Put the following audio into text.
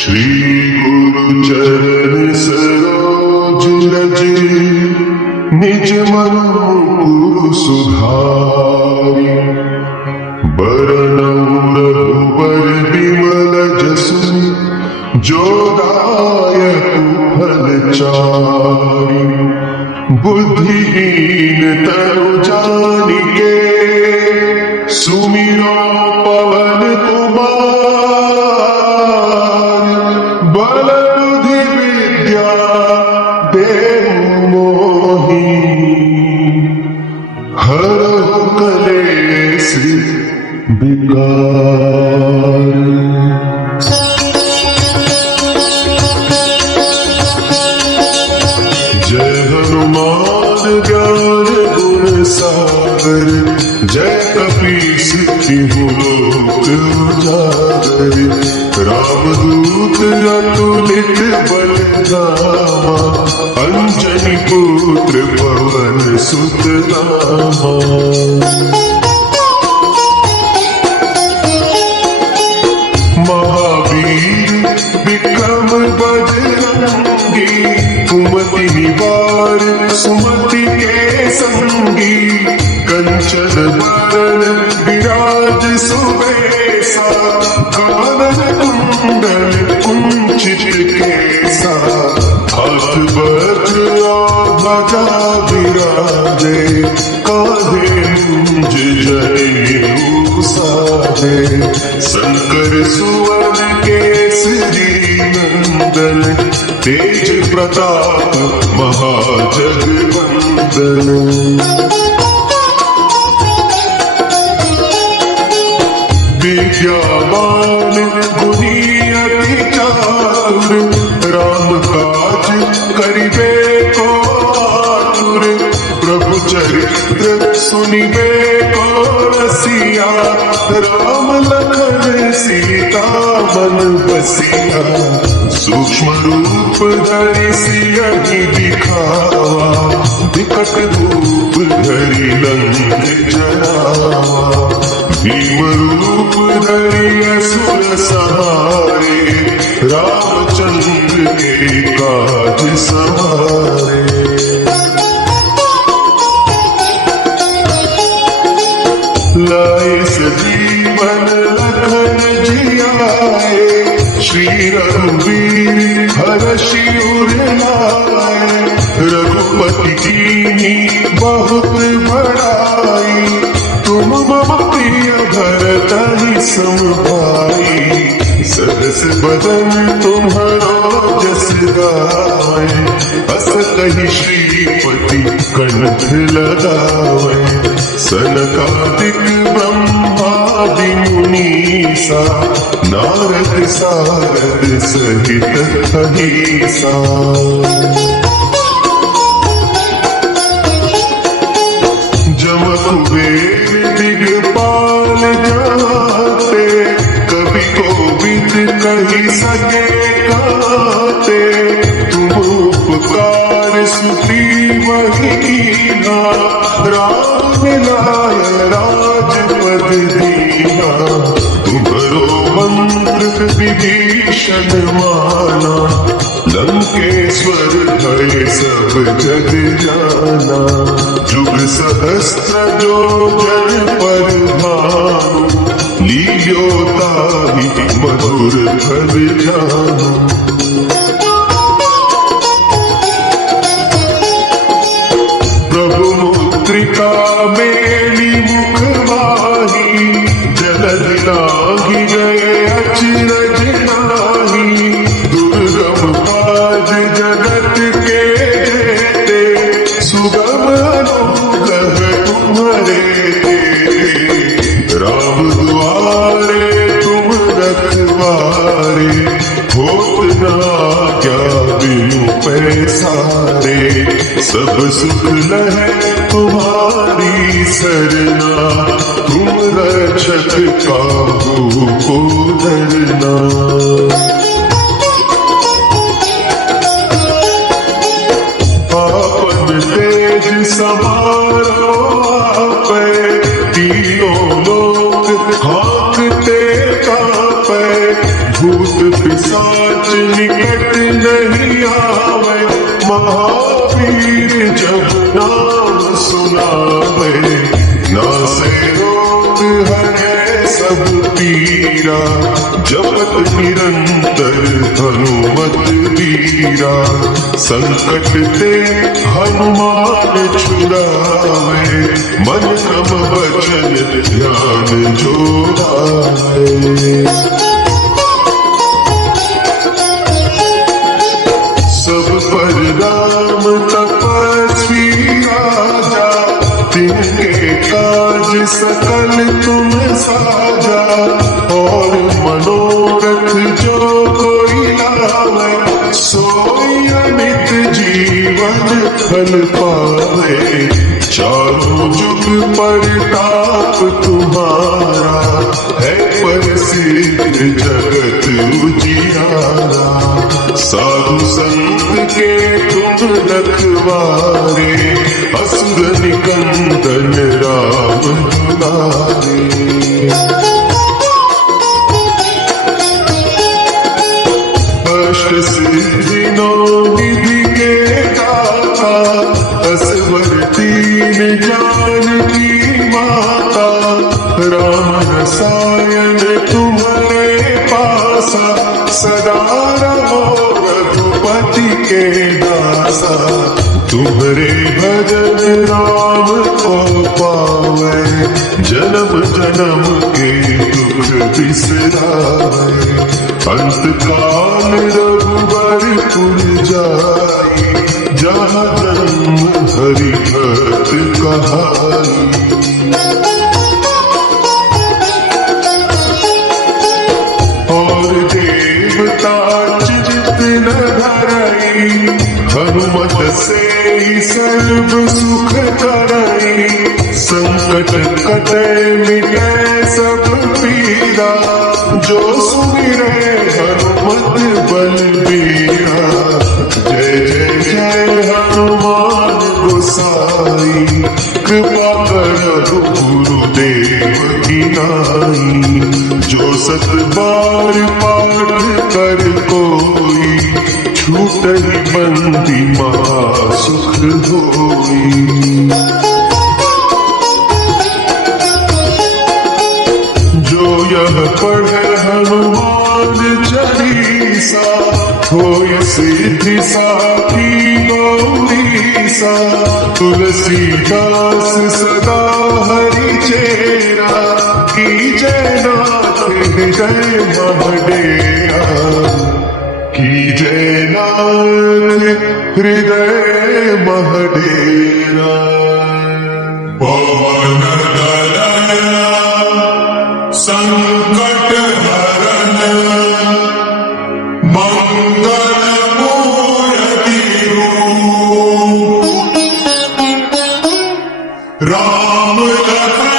श्री गुरु चरण सरोज रज निज मन मुकुर सुधारि बरनउँ रघुबर बिमल जसु जो दायक फल चारि बुद्धिहीन तनु जानिके सुमिरो पवन कुमार बल बुद्धि विद्या देहु मोहि हरहु कलेश विकार। जय हनुमान ज्ञान गुण सागर जय कपीस तिहु लोक उजागर रामदूत अतुलित बल धामा अंजनी पुत्र पवन सुत नामा। महावीर विक्रम बजरंगी कुमति निवार सुमति के संगी कंचन बरन विराज सुबेसा कानन कुंडल कुंचित केसा हाथ वज्र ध्वजा विराजे कांधे मुंज जनेऊ साजे शंकर सुवन केसरी नंदन तेज प्रताप महाजगवंदन। विद्यावान गुणी अति चातुर राम काज करिबे को आतुर प्रभु चरित्र सुनिबे को रसिया राम लखन सीता मन बसिया सूक्ष्म रूप धरि सियहि दिखावा विकट रूप धरि लंक जरावा भीम रूप धरि असुर सहारे रामचंद्र के काज सवारे। लाए सजीवन लखन जियाए श्री रघुवीर हरषि उर लाए रघुपति कीन्ही बहुत बड़ाई तुम मम प्रिय भरतहि सम भाई सरस बदन तुम्हारो जस गावै अस कहि श्रीपति कंठ लगावै सनकादिक ब्रह्मादि मुनीसा नारद सारद सहित अहिसा। जम कुबेर दिगपाल जाते कवि कोविद कहि सके काते तुम उपकार सुग्रीव कीन्हा राम मिलाय राजपद दीन्हा तुम्हरो मंत्र विभीषण माना लंकेश्वर भय सब जग जाना। जुग सहस्त्र जो जन पर भानु लील्यो ताहि मधुर फल जानु। प्रभु मुद्रिका मेली मुख माही जलधि लागी गए अचरज नाही दुर्गम काज जगत के जेते सुगम अनुग्रह तुम्हारे तेते राम दुआरे तुम रखवारे होत न क्या बिनु पैसारे सब सुख लहै तुम्हारी सरना तुम रक्षक काहू को डरना। आपन तेज समारो आपै तीनों लोक हाँकते कापै भूत पिशाच निकट नहीं आवे, महावीर जब नाम सुनावे, नासे रोग हरे सब पीरा, जपत निरंतर हनुमत वीरा, संकट ते हनुमान छुड़ावे, मन क्रम वचन ध्यान जोड़ावे। सब पर राम तपस्वी राजा, तिनके काज सकल तुम साजा, और मनोरथ जो कोई लावे, सोई अमित जीवन फल पावे, चारों जुग परताप तुम्हारा, है प्रसिद्ध जगत उजियारा, साधु संत के तुम रखवारे, असुर निकंदन राम दुलारे। अष्ट सिद्धि नौ निधि के दाता, असवर तीन जान की माता, राम रसायन तुम्हारे पासा, सदा रहो रघुपति के दासा, तुम्हारे भजन राम को पावे, जन्म जन्म के दुख बिसरावे, अंत काल रघुबर पुर जाई, जहाँ जन्म हरि भक्त कहाई। और देवता चित्त न धरई, हनुमत से ही सर्व सुख करई, संकट कटे मिटे सब पीरा, जो सुमिरे हनुमत बलबीरा, जय जय जय हनुमान गोसाई, कृपा करो गुरुदेव की नाई, जो सत बार पाठ कर कोई, छूटहि बंदी महासुख होई। जो यह पढ़े हनुमान चालीसा, होय सिद्धि साखी गौरीसा, तुलसीदास सदा हरि चेरा, कीजय नाथ हृदय महडेरा, कीजय नाथ हृदय महडेरा। पवन तनया संकट हरन, मंगल मूर्ति रूप, राम लखन